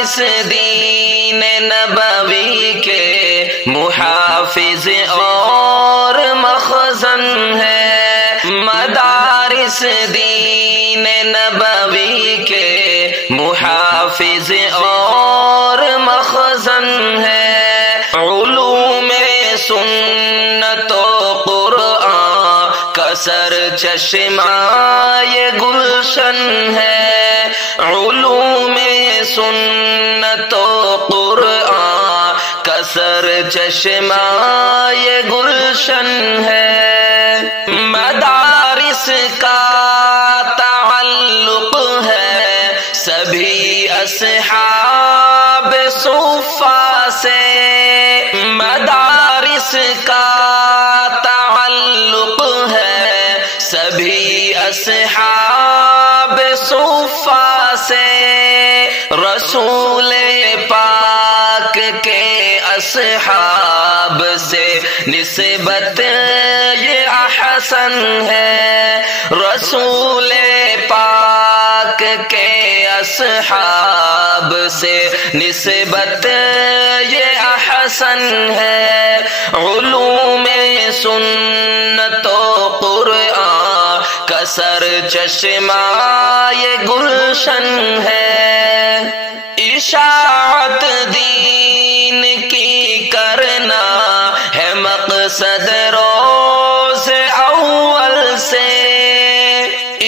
مدارس دین نبوی کے محافظ اور مخزن ہے، مدارس دین نبوی کے محافظ اور مخزن ہے، علوم سنت و قرآن کا سر چشمہ یہ گلشن ہے، علوم سنت و قرآن کا سر چشمہ یہ گلشن ہے، مدارس کا تعلق ہے سبھی اصحاب صفا سے، مدارس کا تعلق ہے سبھی اصحاب صفا سے، رسول پاک کے اصحاب سے نسبت یہ احسن ہے، رسول پاک کے اصحاب سے نسبت یہ احسن ہے، علوم سنت و قرآن کا سر چشمہ یہ گلشن ہے، اشاعت دین کی کرنا ہے مقصد روز اول سے،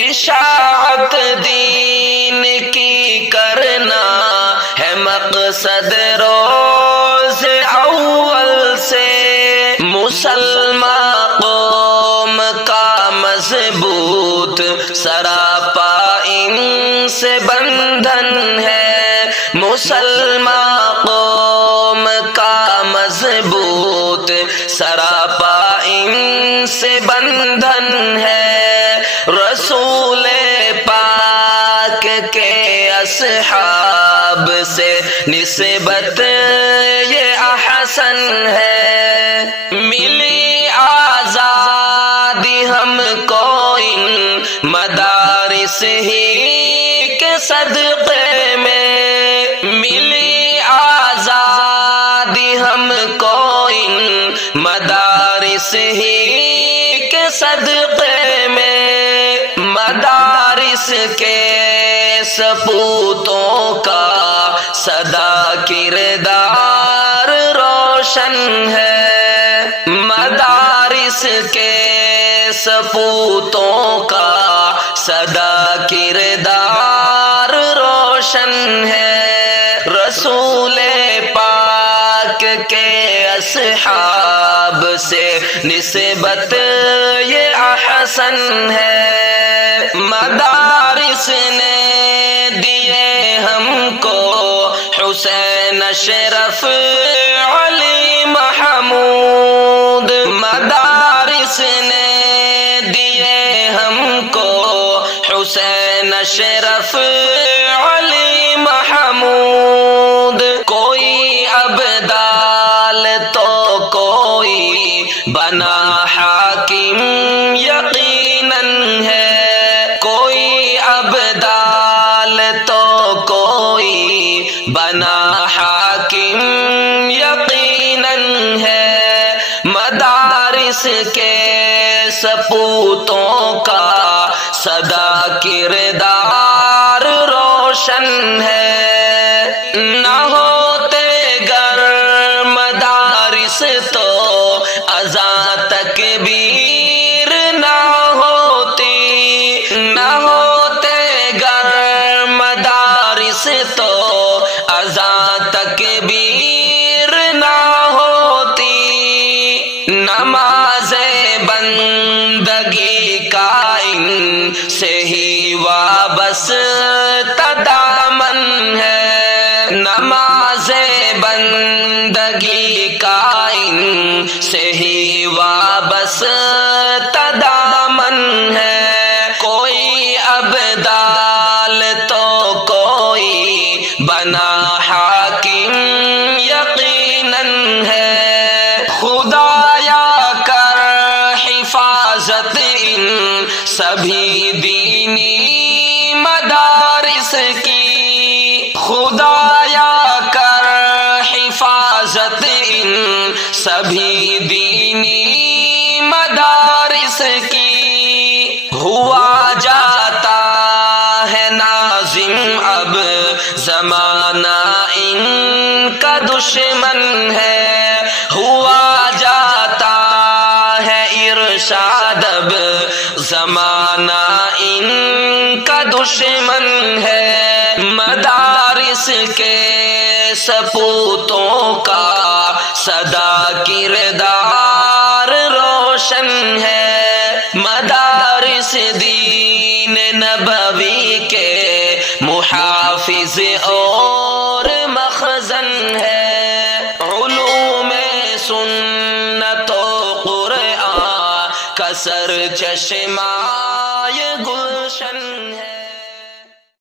اشاعت دین کی کرنا ہے مقصد روز اول سے، مسلمان قوم کا مضبوط سراپا ان سے بندھن ہے، مسلمان قوم کا مضبوط سراپا ان سے بندھن ہے، رسول پاک کے اصحاب سے نسبت یہ احسن ہے، ملی آزادی ہم کو ان مدارس ہی کے صدقے میں، ملی آزادی ہم کو ان مدارس ہی کے صدقے میں، مدارس کے سپوتوں کا سدا کردار روشن ہے، مدارس کے سپوتوں کا سدا کردار روشن ہے، رسول پاک کے اصحاب سے نسبت یہ احسن ہے، مدارس نے دیے ہم کو حسین اشرف علی محمود، مدارس نے دیے ہم کو حسین اشرف علی محمود، کوئی ابدال تو کوئی بنا حاکم یقیناً ہے، کوئی ابدال تو کوئی بنا حاکم یقیناً ہے، مدارس کے سپوتوں کا سدا کردار روشن ہے، نہ ہوتے گر مدارس تو اذان تکبیر نہ ہوتی، نہ ہوتے گر مدارس تو اذان تکبیر نہ ہوتی، نماز بندگی کا ان سے ہی وابستہ دامن ہے، نماز بندگی کا ان سے ہی وابستہ دامن ہے، کوئی ابدال تو کوئی بنا حاکم یقیناً ہے، خدایا کر حفاظت ان سبھی دینی مدارس کی، خدایا سبھی دینی مدارس کی ہوا جاتا ہے ناظم اب زمانہ ان کا دشمن ہے ہوا جاتا ہے ارشاد اب زمانہ ان کا دشمن ہے مدارس کے سپوتوں کا سدا کردار روشن ہے مدارس دین نبوی کے محافظ اور مخزن ہے علوم سنت و قرآن کا سر چشمہ گل